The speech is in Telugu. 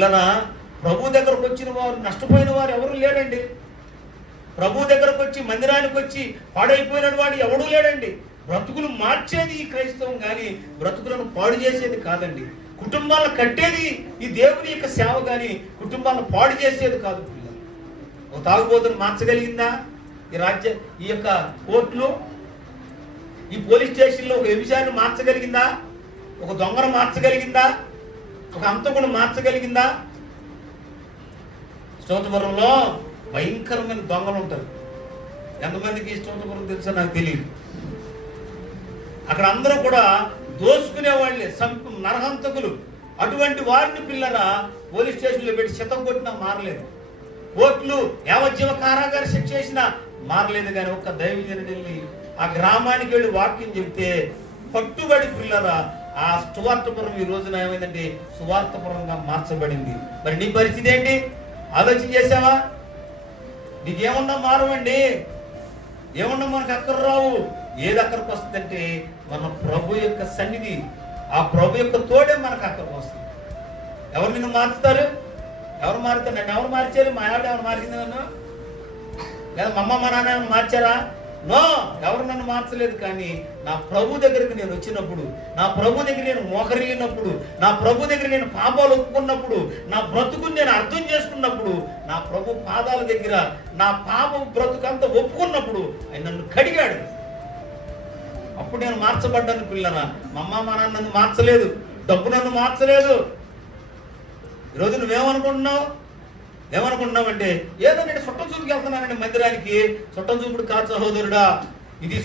పిల్లరా, ప్రభు దగ్గరకు వచ్చిన వారు నష్టపోయిన వారు ఎవరు లేరండి. ప్రభు దగ్గరకు వచ్చి మందిరానికి వచ్చి పాడైపోయిన వాడు ఎవడూ లేడండి. బ్రతుకులు మార్చేది ఈ క్రైస్తవం కానీ బ్రతుకులను పాడు చేసేది కాదండి. కుటుంబాలను కట్టేది ఈ దేవుని యొక్క సేవ కానీ కుటుంబాలను పాడు చేసేది కాదు. పిల్లలు, ఒక తాగుబోతును మార్చగలిగిందా ఈ యొక్క కోర్టులు? ఈ పోలీస్ స్టేషన్లో ఒక వ్యభిచారిని మార్చగలిగిందా? ఒక దొంగను మార్చగలిగిందా? ఒక హంతకుడు మార్చగలిగిందా? స్తోత్రపురంలో భయంకరమైన దొంగలు ఉంటారు. ఎంతమందికి స్తోత్రపురం తెలుసో నాకు తెలియదు. అక్కడ అందరూ కూడా దోసుకునే వాళ్ళే, నరహంతకులు. అటువంటి వారిని పిల్లరా పోలీస్ స్టేషన్లో పెట్టి శతం కొట్టినా మారలేదు. కోర్టులు యావజ్జీవ కారాగార శిక్ష చేసినా మారలేదు. కానీ ఒక్క దైవజనుడు వెళ్ళి ఆ గ్రామానికి వెళ్ళి వాక్యం చెప్తే పట్టుబడి పిల్లరా ఆ సువార్తపురం ఈ రోజున ఏమైందంటే సువార్తపురంగా మార్చబడింది. మరి నీ పరిస్థితి ఏంటి? ఆలోచన చేసావా? నీకేమన్నా మారవండి, ఏమన్నా మనకు అక్కర రావు. ఏది అక్కడికి వస్తుందంటే మన ప్రభు యొక్క సన్నిధి, ఆ ప్రభు యొక్క తోడే మనకు అక్కడికి వస్తుంది. ఎవరు నిన్ను మార్చుతారు? ఎవరు మారుతారు? నన్ను ఎవరు మార్చారు? మా ఆవిడ ఎవరు మార్చింది నన్ను? లేదా మా అమ్మ మా నాన్న ఏమైనా మార్చారా? నో, ఎవరు నన్ను మార్చలేదు. కానీ నా ప్రభు దగ్గరికి నేను వచ్చినప్పుడు, నా ప్రభు దగ్గర నేను మోకరిగినప్పుడు, నా ప్రభు దగ్గర నేను పాపాలు ఒప్పుకున్నప్పుడు, నా బ్రతుకుని నేను అర్థం చేసుకున్నప్పుడు, నా ప్రభు పాదాల దగ్గర నా పాపం బ్రతుకంతా ఒప్పుకున్నప్పుడు ఆయన నన్ను కడిగాడు. అప్పుడు నేను మార్చబడ్డాను. పిల్లరా, మా అమ్మ మా నాన్న నన్ను మార్చలేదు, డబ్బు నన్ను మార్చలేదు. ఈరోజు నువ్వేమనుకుంటున్నావు? ఏమనుకుంటున్నావంటే ఏదో నేను చుట్టం చూపుకి వెళ్తున్నానండి మందిరానికి. చుట్టం చూపుడు కాదు సహోదరుడా, ఇది